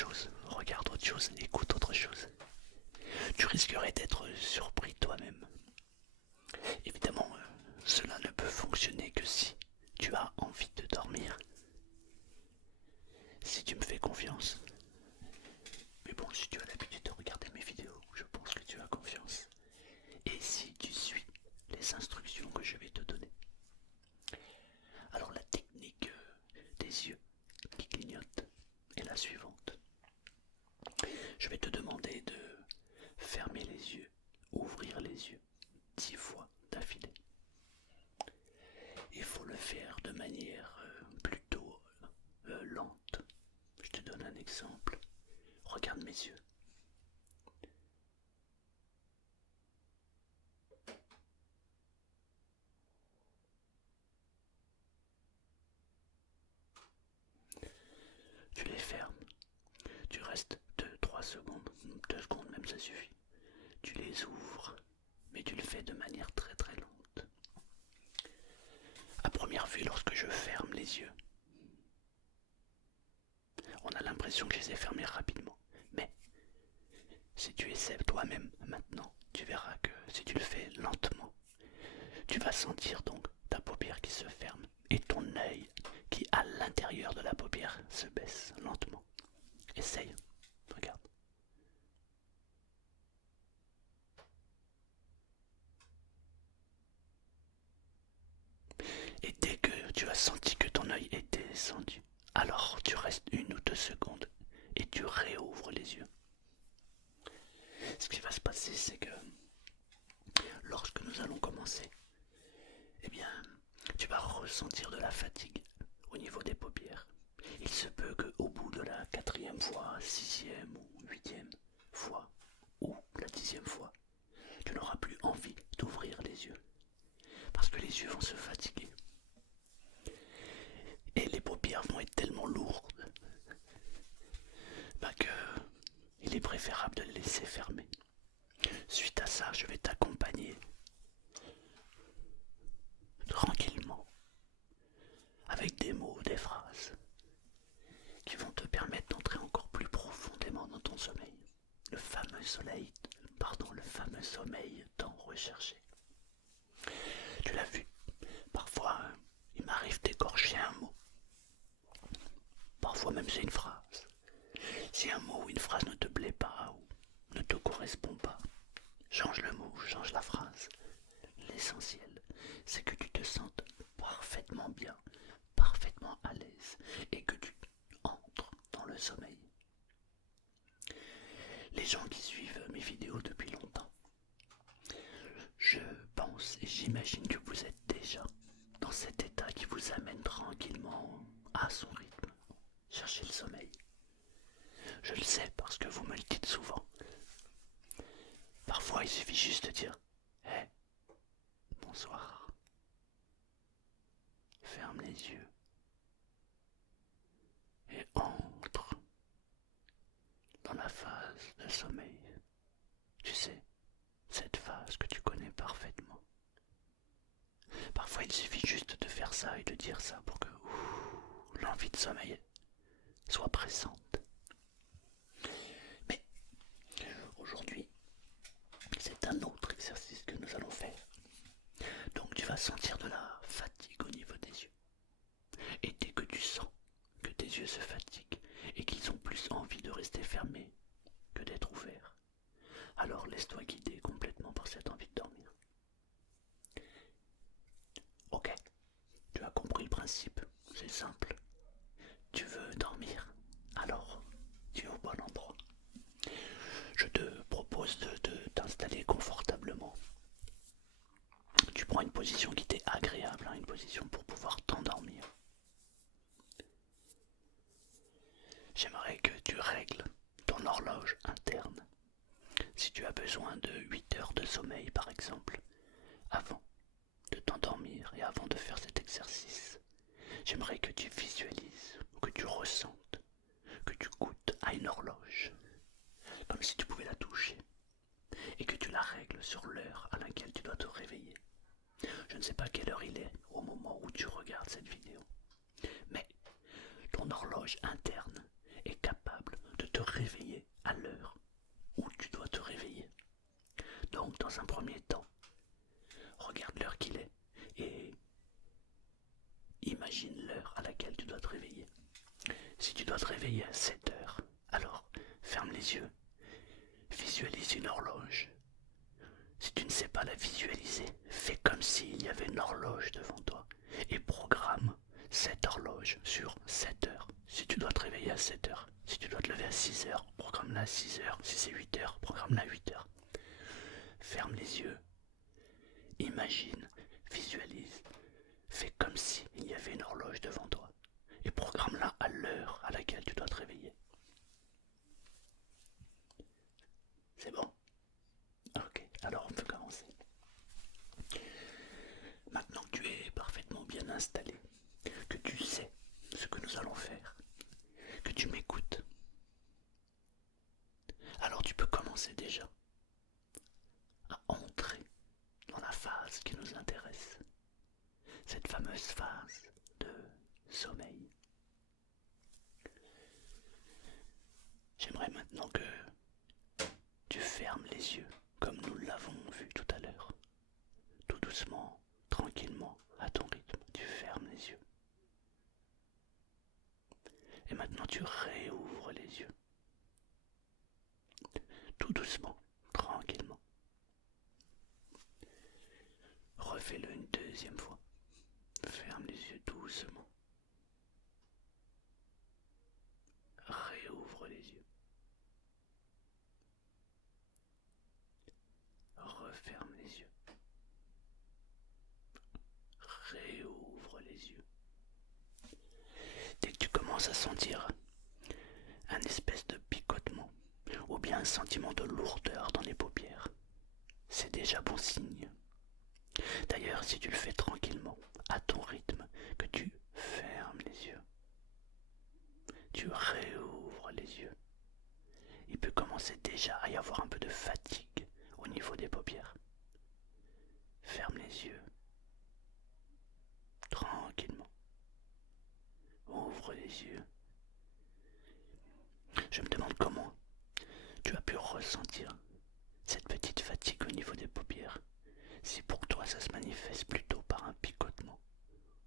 chose, regarde autre chose, écoute autre chose. Tu risquerais d'être surpris toi-même. Évidemment, cela ne peut fonctionner que si tu as envie de dormir. Si tu me fais confiance. Mais bon, si tu as l'habitude de regarder mes vidéos, je pense que tu as confiance. Et si tu suis les instructions que je vais te donner. Alors la technique des yeux qui clignotent est la suivante. Je vais te demander de fermer les yeux, ouvrir les yeux 10 fois d'affilée. Il faut le faire de manière plutôt lente. Je te donne un exemple. Regarde mes yeux. Tu les fermes. Tu restes 2-3 secondes. 2 secondes même, ça suffit. Tu les ouvres, mais tu le fais de manière très très lente. À première vue, lorsque je ferme les yeux, on a l'impression que je les ai fermés rapidement. Mais si tu essaies toi-même maintenant, tu verras que si tu le fais lentement, tu vas sentir donc ta paupière qui se ferme et ton œil qui à l'intérieur de la paupière se baisse lentement. Essaye, regarde. Et dès que tu as senti que ton œil est descendu, alors tu restes 1 ou 2 secondes et tu réouvres les yeux. Ce qui va se passer, c'est que lorsque nous allons commencer, eh bien, tu vas ressentir de la fatigue au niveau des paupières. Il se peut qu'au bout de la 4e fois, 6e ou 8e fois, ou la 10e fois, tu n'auras plus envie d'ouvrir les yeux. Parce que les yeux vont se fatiguer. Et les paupières vont être tellement lourdes que il est préférable de les laisser fermer. Suite à ça, je vais t'accompagner tranquillement avec des mots, des phrases qui vont te permettre d'entrer encore plus profondément dans ton sommeil. Le fameux sommeil tant recherché. Tu l'as vu, parfois il m'arrive d'écorcher un mot. Parfois même c'est une phrase. Si un mot ou une phrase ne te plaît pas ou ne te correspond pas, change le mot, change la phrase. L'essentiel, c'est que tu te sentes parfaitement bien, parfaitement à l'aise et que tu entres dans le sommeil. Les gens qui suivent mes vidéos depuis longtemps, je pense et j'imagine que vous êtes déjà dans cet état qui vous amène tranquillement à son rythme. Cherchez le sommeil. Je le sais parce que vous me le dites souvent. Parfois il suffit juste de dire hey, bonsoir. Ferme les yeux et entre dans la phase de sommeil. Tu sais, cette phase que tu connais parfaitement. Parfois il suffit juste de faire ça et de dire ça pour que l'envie de sommeil soit pressante. Mais aujourd'hui, c'est un autre exercice que nous allons faire. Donc tu vas sentir de la fatigue au niveau des yeux. Et dès que tu sens que tes yeux se fatiguent et qu'ils ont plus envie de rester fermés que d'être ouverts, alors laisse-toi guider complètement par cette envie de dormir. Ok, tu as compris le principe, c'est simple. Tu veux dormir, alors tu es au bon endroit. Je te propose de t'installer confortablement. Tu prends une position qui t'est agréable, une position pour pouvoir t'endormir. J'aimerais que tu règles ton horloge interne. Si tu as besoin de 8 heures de sommeil par exemple, avant de t'endormir et avant de faire cet exercice, j'aimerais que tu visualises, que tu ressentes, que tu goûtes à une horloge, comme si tu pouvais la toucher, et que tu la règles sur l'heure à laquelle tu dois te réveiller. Je ne sais pas quelle heure il est au moment où tu regardes cette vidéo, mais ton horloge interne est capable de te dois te réveiller. Si tu dois te réveiller à 7 heures, alors ferme les yeux, visualise une horloge. Si tu ne sais pas la visualiser, fais comme s'il y avait une horloge devant toi et programme cette horloge sur 7 heures. Si tu dois te réveiller à 7 heures, si tu dois te lever à 6 heures, programme-la à 6 heures. Si c'est 8 heures, programme-la à 8 heures. Ferme les yeux, imagine, visualise, fais comme s'il y avait une horloge devant toi et programme-la à l'heure à laquelle tu dois te réveiller. C'est bon? Ok, alors on peut commencer. Maintenant que tu es parfaitement bien installé, que tu sais ce que nous allons faire, que tu m'écoutes, alors tu peux commencer déjà à entrer dans la phase qui nous intéresse, cette fameuse phase de sommeil. J'aimerais maintenant que tu fermes les yeux comme nous l'avons vu tout à l'heure. Tout doucement, tranquillement, à ton rythme, tu fermes les yeux. Et maintenant tu réouvres les yeux. Tout doucement, tranquillement. Refais-le une deuxième fois. Ferme les yeux doucement. Réouvre les yeux. Referme les yeux. Réouvre les yeux. Dès que tu commences à sentir un espèce de picotement ou bien un sentiment de lourdeur dans les paupières, c'est déjà bon signe. D'ailleurs, si tu le fais tranquillement, à ton rythme, que tu fermes les yeux, tu réouvres les yeux, il peut commencer déjà à y avoir un peu de fatigue au niveau des paupières. Ferme les yeux, tranquillement. Ouvre les yeux. Je me demande comment tu as pu ressentir cette petite fatigue au niveau des paupières. Si pour toi ça se manifeste plutôt par un picotement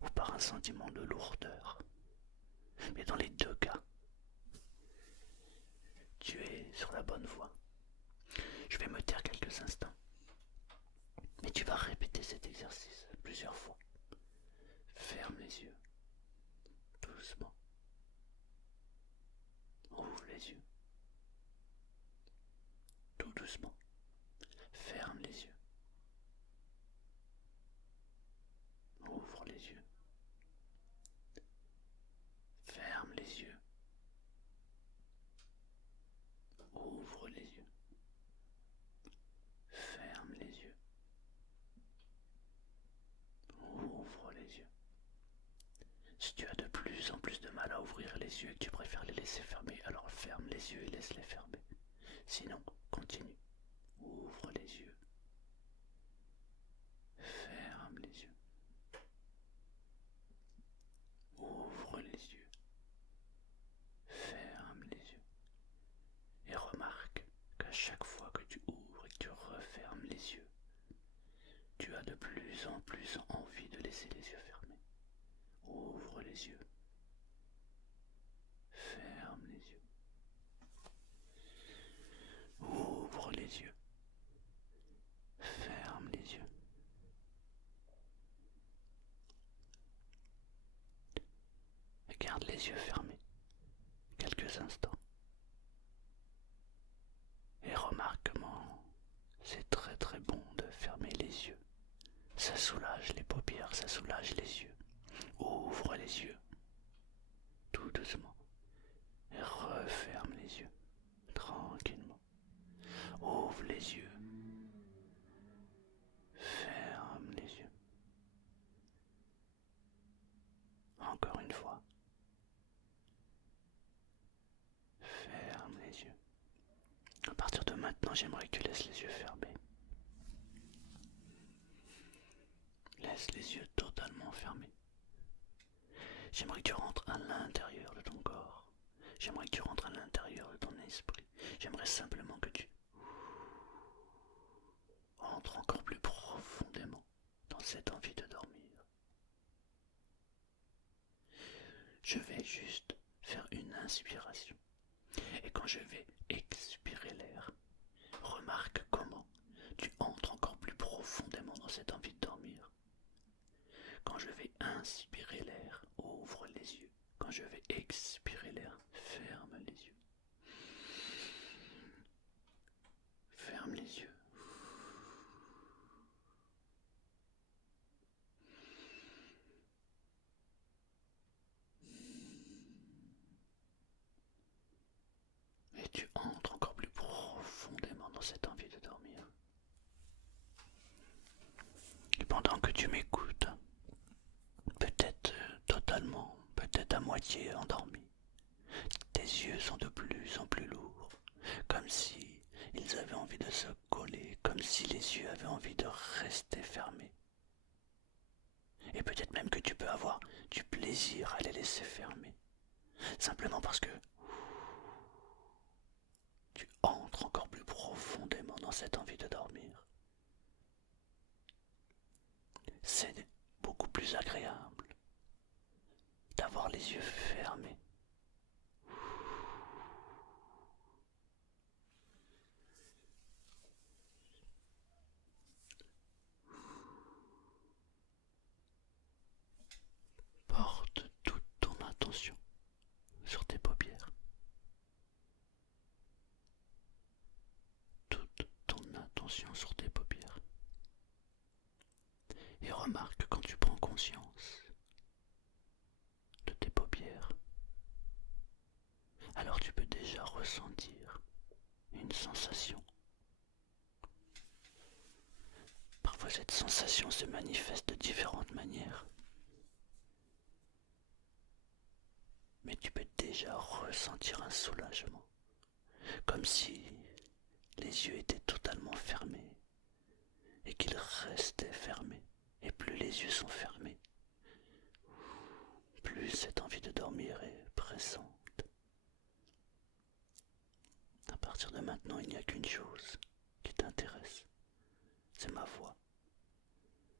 ou par un sentiment de lourdeur. Mais dans les deux cas, tu es sur la bonne voie. Je vais me taire quelques instants. Mais tu vas répéter cet exercice plusieurs fois. Ferme les yeux. Doucement. Ouvre les yeux. Tout doucement. Ferme les yeux. Ouvre les yeux. Ferme les yeux. Ouvre les yeux. Ferme les yeux. Ouvre les yeux. Si tu as de plus en plus de mal à ouvrir les yeux et que tu préfères les laisser fermer, alors ferme les yeux et laisse-les fermer. Sinon, continue. Ouvre les yeux. Ferme les yeux. Ouvre les yeux. Ferme les yeux. Et remarque qu'à chaque fois que tu ouvres et que tu refermes les yeux, tu as de plus en plus envie de laisser les yeux fermés. Ouvre les yeux. Ferme les yeux. Ouvre les yeux. Ferme les yeux. Et garde les yeux fermés quelques instants. Et remarque comment c'est très très bon de fermer les yeux. Ça soulage les paupières, ça soulage les yeux. Ouvre les yeux, tout doucement, et referme les yeux, tranquillement. Ouvre les yeux, ferme les yeux. Encore une fois, ferme les yeux. À partir de maintenant, j'aimerais que tu laisses les yeux fermés. Laisse les yeux totalement fermés. J'aimerais que tu rentres à l'intérieur de ton corps. J'aimerais que tu rentres à l'intérieur de ton esprit. J'aimerais simplement que tu rentres encore plus profondément dans cette envie de dormir. je vais juste faire une inspiration. Et quand je vais expirer l'air, remarque comment tu entres encore plus profondément dans cette envie de dormir. Quand je vais inspirer l'air, ouvre les yeux. Quand je vais expirer l'air, ferme les yeux. Ferme les yeux. Et tu entres encore plus profondément dans cette envie de dormir. Et pendant que tu m'écoutes, peut-être totalement, peut-être à moitié endormi, tes yeux sont de plus en plus lourds, comme si ils avaient envie de se coller, comme si les yeux avaient envie de rester fermés. Et peut-être même que tu peux avoir du plaisir à les laisser fermer, simplement parce que tu entres encore plus profondément dans cette envie de dormir. C'est beaucoup plus agréable d'avoir les yeux fermés. Porte toute ton attention sur tes paupières. Toute ton attention sur tes paupières. Et remarque quand tu prends conscience de tes paupières, alors tu peux déjà ressentir une sensation. Parfois cette sensation se manifeste de différentes manières. Mais tu peux déjà ressentir un soulagement, comme si les yeux étaient totalement fermés et qu'ils restaient fermés. Et plus les yeux sont fermés, plus cette envie de dormir est pressante. À partir de maintenant, il n'y a qu'une chose qui t'intéresse, c'est ma voix.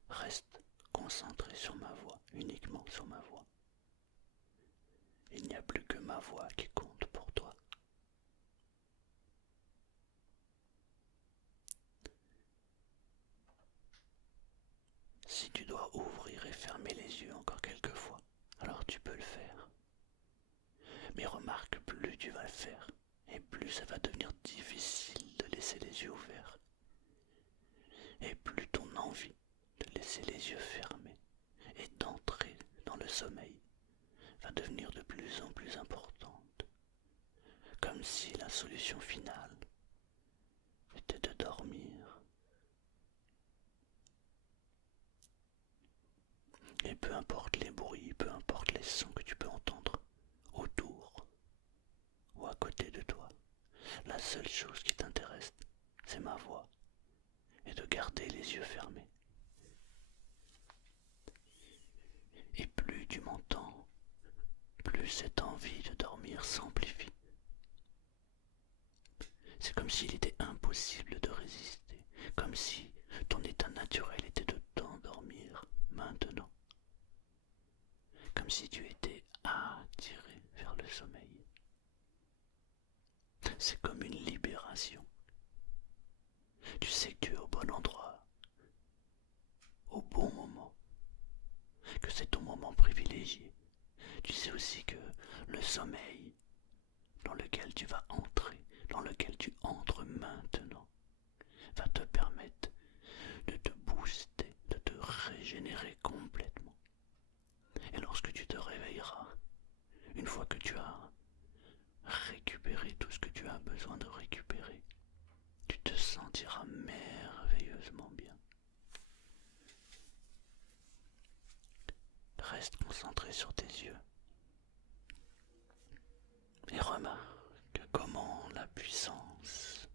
Reste concentré sur ma voix, uniquement sur ma voix. Il n'y a plus que ma voix qui compte pour toi. Si tu dois ouvrir et fermer les yeux encore quelques fois, alors tu peux le faire. Mais remarque, plus tu vas le faire, et plus ça va devenir difficile de laisser les yeux ouverts. Et plus ton envie de laisser les yeux fermés et d'entrer dans le sommeil va devenir de plus en plus importante. Comme si la solution finale était de dormir. Et peu importe les bruits, peu importe les sons que tu peux entendre autour ou à côté de toi, la seule chose qui t'intéresse, c'est ma voix et de garder les yeux fermés. Et plus tu m'entends, plus cette envie de dormir s'amplifie. C'est comme s'il était impossible de résister, comme si ton état naturel était de t'endormir maintenant. Comme si tu étais attiré vers le sommeil. C'est comme une libération. Tu sais que tu es au bon endroit, au bon moment, que c'est ton moment privilégié. Tu sais aussi que le sommeil dans lequel tu vas entrer, dans lequel tu entres maintenant, va te permettre de te booster, de te régénérer complètement. Et lorsque tu te réveilleras, une fois que tu as récupéré tout ce que tu as besoin de récupérer, tu te sentiras merveilleusement bien. Reste concentré sur tes yeux et remarque comment la puissance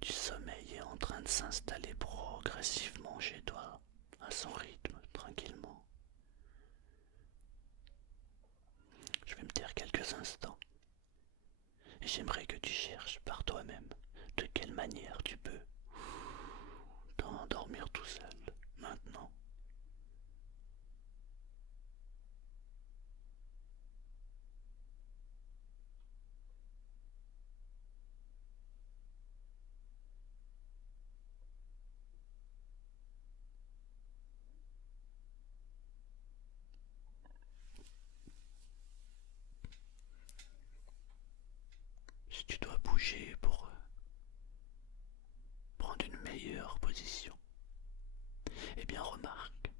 du sommeil est en train de s'installer progressivement chez toi, à son rythme, tranquillement. Je vais me taire quelques instants et j'aimerais que tu cherches par toi-même de quelle manière tu peux t'endormir tout seul maintenant. si tu dois bouger pour prendre une meilleure position, eh bien remarque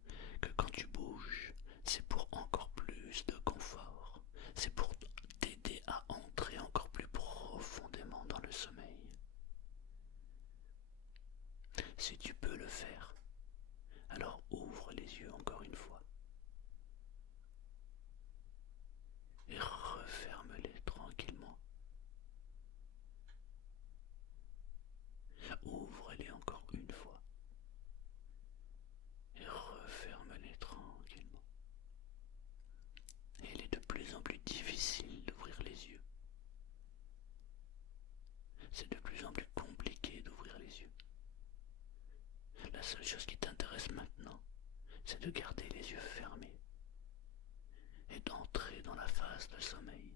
que quand tu bouges, c'est pour encore plus de confort, c'est pour t'aider à entrer encore plus profondément dans le sommeil. Si tu peux le faire, alors ouvre les yeux encore une fois et referme-les tranquillement. Ouvre-les encore une fois et referme-les tranquillement. Et il est de plus en plus difficile d'ouvrir les yeux. C'est de plus en plus compliqué d'ouvrir les yeux. La seule chose qui t'intéresse maintenant, c'est de garder les yeux fermés et d'entrer dans la phase de sommeil.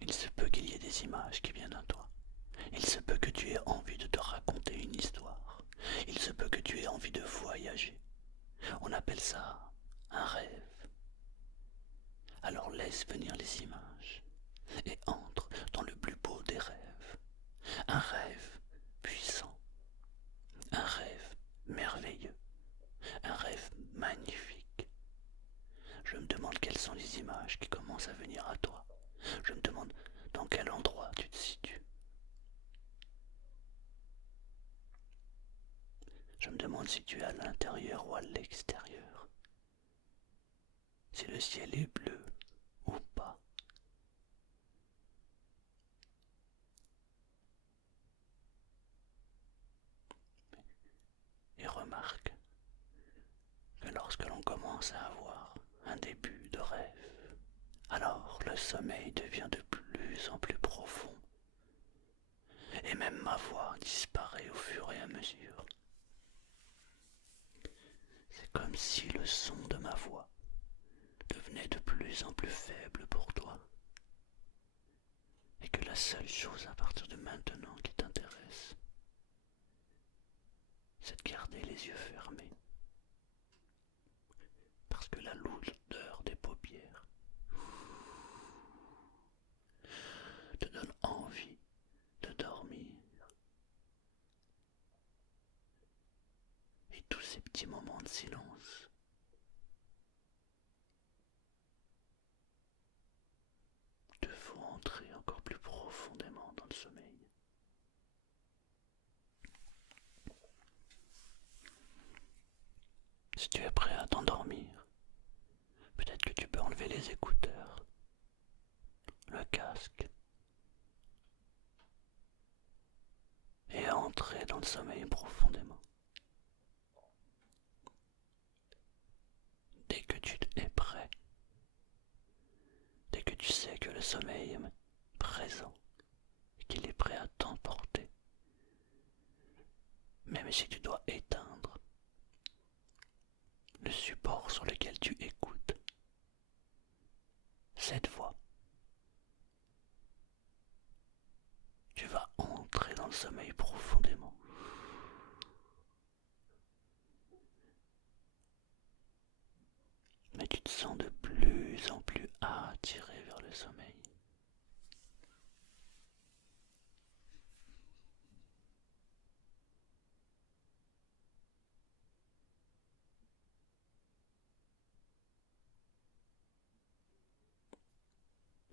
Il se peut qu'il y ait des images qui viennent à toi. Il se peut que tu aies envie de te raconter une histoire. Il se peut que tu aies envie de voyager. On appelle ça un rêve. Alors laisse venir les images et entre dans le plus beau des rêves. Un rêve puissant, un rêve merveilleux, un rêve magnifique. Je me demande quelles sont les images qui commencent à venir à toi. Je me demande dans quel endroit tu te situes. Je me demande si tu es à l'intérieur ou à l'extérieur. Si le ciel est bleu ou pas. Et remarque que lorsque l'on commence à avoir un début de rêve, alors le sommeil devient de plus en plus profond. Et même ma voix disparaît au fur et à mesure. C'est comme si le son de ma voix devenait de plus en plus faible pour toi. Et que la seule chose à partir de maintenant qui t'intéresse, c'est de garder les yeux fermés. Parce que la lourdeur des paupières te donne envie de dormir. Et tous ces petits moments de silence te font entrer encore plus profondément dans le sommeil. Si tu es prêt à t'endormir, peut-être que tu peux enlever les écouteurs, le casque, et entrer dans le sommeil profondément. Dès que tu es prêt, dès que tu sais que le sommeil est présent, qu'il est prêt à t'emporter, même si tu dois éteindre le support sur lequel tu écoutes cette voix, tu vas entrer dans le sommeil profondément. Mais tu te sens de plus en plus attiré vers le sommeil.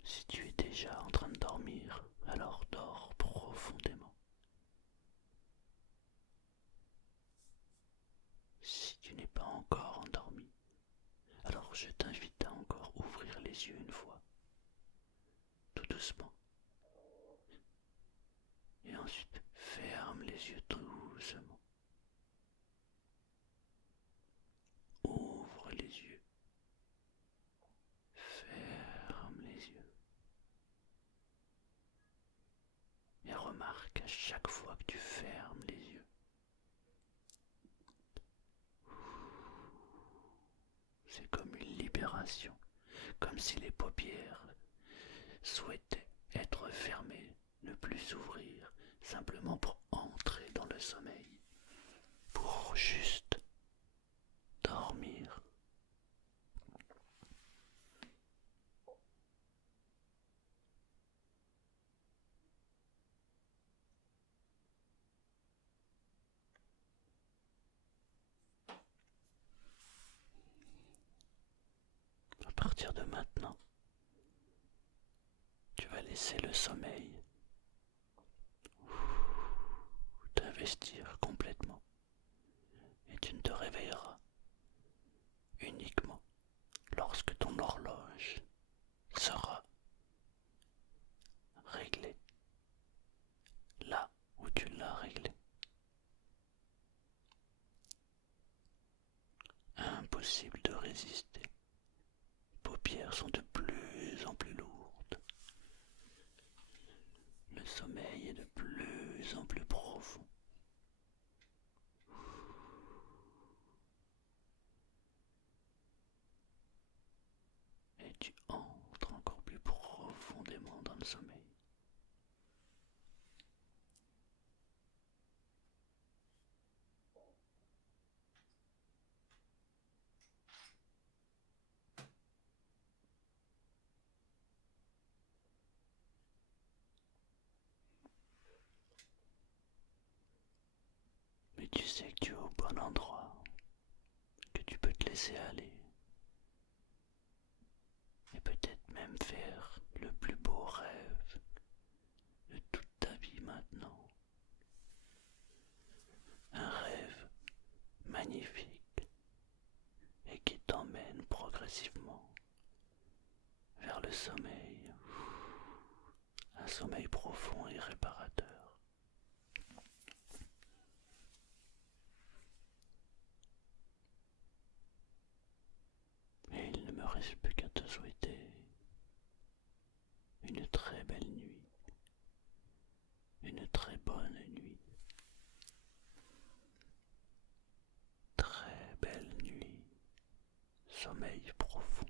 Si tu es déjà en train de dormir, alors dors profondément. Si tu n'es pas encore endormi, alors je t'invite à encore ouvrir les yeux une fois, tout doucement. Et ensuite, ferme les yeux doucement. Ouvre les yeux. Ferme les yeux. Et remarque à chaque fois que tu fermes les yeux, c'est comme une libération, comme si les paupières souhaitaient être fermées, ne plus s'ouvrir, simplement pour entrer dans le sommeil, pour juste dormir. partir de maintenant, tu vas laisser le sommeil t'investir complètement et tu ne te réveilleras uniquement lorsque ton horloge sera réglée là où tu l'as réglée. Impossible de résister. Les paupières sont de plus en plus lourdes. Le sommeil est de plus en plus profond. Et tu entres encore plus profondément dans le sommeil. Mais tu sais que tu es au bon endroit, que tu peux te laisser aller et peut-être même faire le plus beau rêve de toute ta vie maintenant. Un rêve magnifique et qui t'emmène progressivement vers le sommeil, un sommeil profond et réparateur. Et il ne me reste plus qu'à te souhaiter une très belle nuit, une très bonne nuit, très belle nuit, sommeil profond.